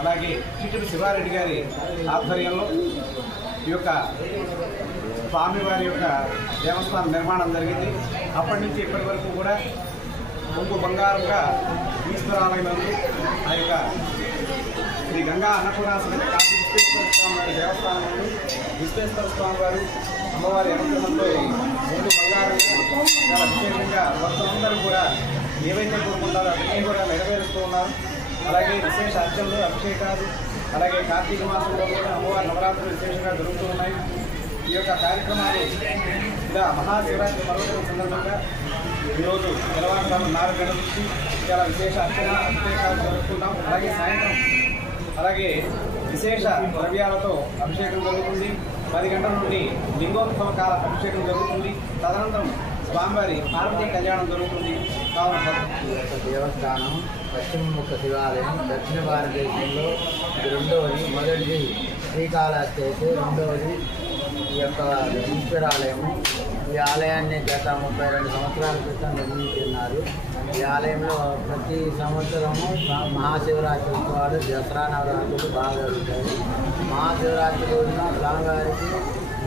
అలాగే చిట్టూరు శివారెడ్డి గారి ఆధ్వర్యంలో ఈ యొక్క స్వామివారి యొక్క దేవస్థానం నిర్మాణం జరిగింది. అప్పటి నుంచి ఇప్పటి వరకు కూడా కొంగు బంగారంగా ఈశ్వరాలయం ఉంది. ఆ యొక్క శ్రీ గంగా అన్నపూర్ణ సమేత కాశీ విశ్వేశ్వర స్వామి వారి దేవస్థానం ఉంది. విశ్వేశ్వర స్వామి వారు అమ్మవారి అనుగ్రహంతో కొంగు బంగారంగా చాలా విశేషంగా భక్తులందరూ కూడా ఏవైతే కోరుకుంటారో అవన్నీ కూడా నెరవేరుస్తూ ఉన్నారు. అలాగే విశేష అర్చనలు, అభిషేకాలు, అలాగే కార్తీక మాసంలో కూడా అమ్మవారి నవరాత్రులు విశేషంగా జరుగుతూ ఉన్నాయి. ఈ యొక్క కార్యక్రమాలు ఇలా మహాశివరాత్రి పర్వదినం సందర్భంగా ఈరోజు తెల్లవారుజాము 4 గంటల నుంచి చాలా విశేష అర్చన అభిషేకాలు జరుపుకుంటాం. అలాగే సాయంత్రం అలాగే విశేష ద్రవ్యాలతో అభిషేకం జరుగుతుంది. 10 గంటల నుండి లింగోత్సవ కాల అభిషేకం జరుగుతుంది. తదనంతరం స్వామివారి పార్వతీ కళ్యాణం జరుగుతుంది. కావున దేవస్థానం పశ్చిమముఖ శివాలయం దక్షిణ భారతదేశంలో రెండవది, మొదటిది శ్రీకాళహస్తి అయితే రెండవది ఈ యొక్క ఈశ్వరాలయము. ఈ ఆలయాన్ని గత 32 సంవత్సరాల క్రితం నిర్మించున్నారు. ఈ ఆలయంలో ప్రతి సంవత్సరము మహాశివరాత్రి ఉత్సవాలు, దసరా నవరాత్రులు బాగా జరుగుతాయి. మహాశివరాత్రి రోజున స్వామివారికి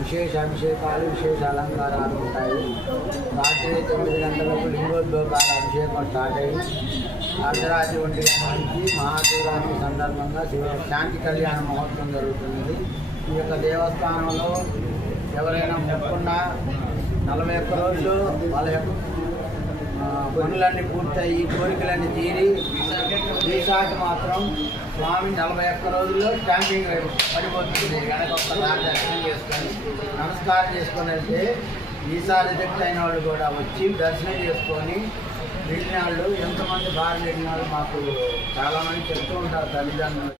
విశేష అభిషేకాలు, విశేష అలంకారాలు ఉంటాయి. రాత్రి 9 గంటలకు లింగోద్భోగాల అభిషేకం స్టార్ట్ అయ్యి అర్ధరాత్రి 1 గంటల నుంచి మహాశివరాత్రి సందర్భంగా శాంతి కళ్యాణ మహోత్సవం జరుగుతుంది. ఈ యొక్క దేవస్థానంలో ఎవరైనా మొక్కున్న 41 రోజులు వాళ్ళ యొక్క పనులన్నీ పూర్తయి కోరికలన్నీ తీరి ఈసారి మాత్రం స్వామి 41 రోజుల్లో క్యాంపింగ్ పడిపోతుంది. కనుక ఒక్కసారి దర్శనం చేసుకొని నమస్కారం చేసుకొని వెళ్తే ఈసారి శక్తి అయిన వాళ్ళు కూడా వచ్చి దర్శనం చేసుకొని వెళ్ళిన వాళ్ళు ఎంతమంది బాగా వెళ్ళిన వాళ్ళు మాకు చాలామంది చెప్తూ ఉంటారు తల్లిదండ్రులు.